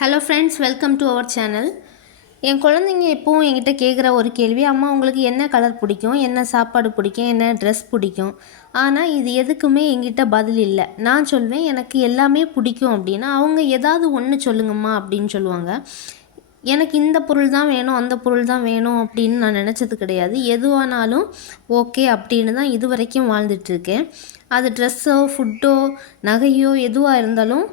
Hello friends, welcome to our channel. என் குழந்தைங்க எப்போவும் என்கிட்ட கேட்குற ஒரு கேள்வி, அம்மா உங்களுக்கு என்ன கலர் பிடிக்கும், என்ன சாப்பாடு பிடிக்கும், என்ன ட்ரெஸ் பிடிக்கும். ஆனால் இது எதுக்குமே என்கிட்ட பதில் இல்லை. நான் சொல்வேன் எனக்கு எல்லாமே பிடிக்கும் அப்படின்னா, அவங்க ஏதாவது ஒன்று சொல்லுங்கம்மா அப்படின்னு சொல்லுவாங்க. எனக்கு இந்த பொருள் தான் வேணும், அந்த பொருள் தான் வேணும் அப்படின்னு நான் நினச்சது கிடையாது. எதுவானாலும் ஓகே அப்படின்னு தான் இது வரைக்கும் வாழ்ந்துட்டுருக்கேன். அது ட்ரெஸ்ஸோ, ஃபுட்டோ, நகையோ எதுவாக இருந்தாலும்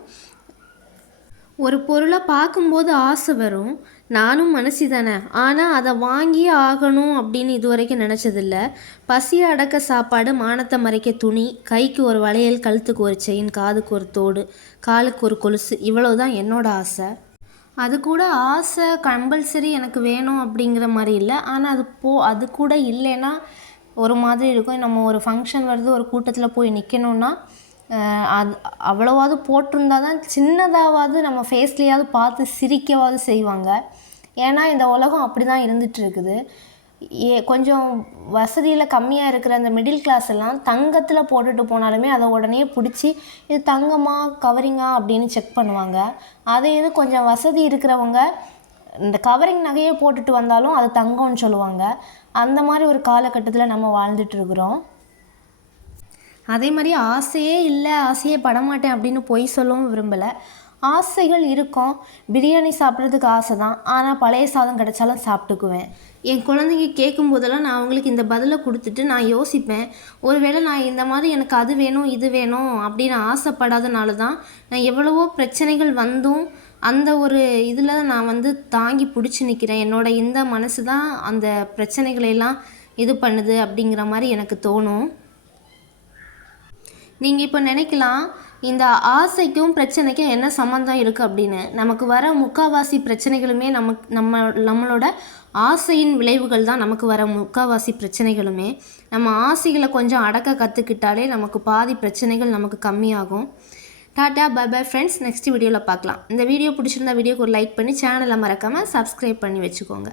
ஒரு பொருளை பார்க்கும்போது ஆசை வரும். நானும் மனசி தானே. ஆனால் அதை வாங்கியே ஆகணும் அப்படின்னு இது வரைக்கும் நினச்சதில்ல. பசியை அடக்க சாப்பாடு, மானத்தை மறைக்க துணி, கைக்கு ஒரு வளையல், கழுத்துக்கு ஒரு செயின், காதுக்கு ஒரு தோடு, காலுக்கு ஒரு கொலுசு, இவ்வளோ தான் என்னோடய ஆசை. அது கூட ஆசை கம்பல்சரி எனக்கு வேணும் அப்படிங்கிற மாதிரி இல்லை. ஆனால் அது கூட இல்லைன்னா ஒரு மாதிரி இருக்கும். நம்ம ஒரு ஃபங்க்ஷன் வருது, ஒரு கூட்டத்தில் போய் நிற்கணுன்னா அது அவ்வளோவாவது போட்டிருந்தா தான் சின்னதாவது நம்ம ஃபேஸ்லேயாவது பார்த்து சிரிக்கவாவது செய்வாங்க. ஏன்னா இந்த உலகம் அப்படி தான் இருந்துகிட்ருக்குது. கொஞ்சம் வசதியில் கம்மியாக இருக்கிற அந்த மிடில் கிளாஸ் எல்லாம் தங்கத்தில் போட்டுட்டு போனாலுமே அதை உடனே பிடிச்சி இது தங்கமா கவரிங்கா அப்படின்னு செக் பண்ணுவாங்க. அதே இது கொஞ்சம் வசதி இருக்கிறவங்க இந்த கவரிங் நகையே போட்டுட்டு வந்தாலும் அது தங்கம்னு சொல்லுவாங்க. அந்த மாதிரி ஒரு காலகட்டத்தில் நம்ம வாழ்ந்துட்டுருக்குறோம். அதே மாதிரி ஆசையே இல்லை, ஆசையே படமாட்டேன் அப்படின்னு பொய் சொல்லவும் விரும்பலை. ஆசைகள் இருக்கும். பிரியாணி சாப்பிட்றதுக்கு ஆசை தான். ஆனால் பழைய சாதம் கிடைச்சாலும் சாப்பிட்டுக்குவேன். என் குழந்தைங்க கேட்கும் போதெல்லாம் நான் அவங்களுக்கு இந்த பதிலை கொடுத்துட்டு நான் யோசிப்பேன். ஒருவேளை நான் இந்த மாதிரி எனக்கு அது வேணும் இது வேணும் அப்படின்னு ஆசைப்படாதனால தான் நான் எவ்வளவோ பிரச்சனைகள் வந்தும் அந்த ஒரு இதில் நான் தாங்கி பிடிச்சி நிற்கிறேன். என்னோடய இந்த மனசு தான் அந்த பிரச்சனைகளெல்லாம் இது பண்ணுது அப்படிங்கிற மாதிரி எனக்கு தோணும். நீங்கள் இப்போ நினைக்கலாம், இந்த ஆசைக்கும் பிரச்சனைக்கும் என்ன சம்மந்தம் இருக்குது அப்படின்னு. நமக்கு வர முக்கால்வாசி பிரச்சனைகளுமே நம்மளோட ஆசையின் விளைவுகள் தான். நமக்கு வர முக்கால்வாசி பிரச்சனைகளுமே நம்ம ஆசைகளை கொஞ்சம் அடக்க கற்றுக்கிட்டாலே நமக்கு பாதி பிரச்சனைகள் நமக்கு கம்மியாகும். Tata bye bye friends. Next வீடியோவில் பார்க்கலாம். இந்த வீடியோ பிடிச்சிருந்தா வீடியோக்கு ஒரு லைக் பண்ணி சேனலை மறக்காமல் சப்ஸ்கிரைப் பண்ணி வச்சுக்கோங்க.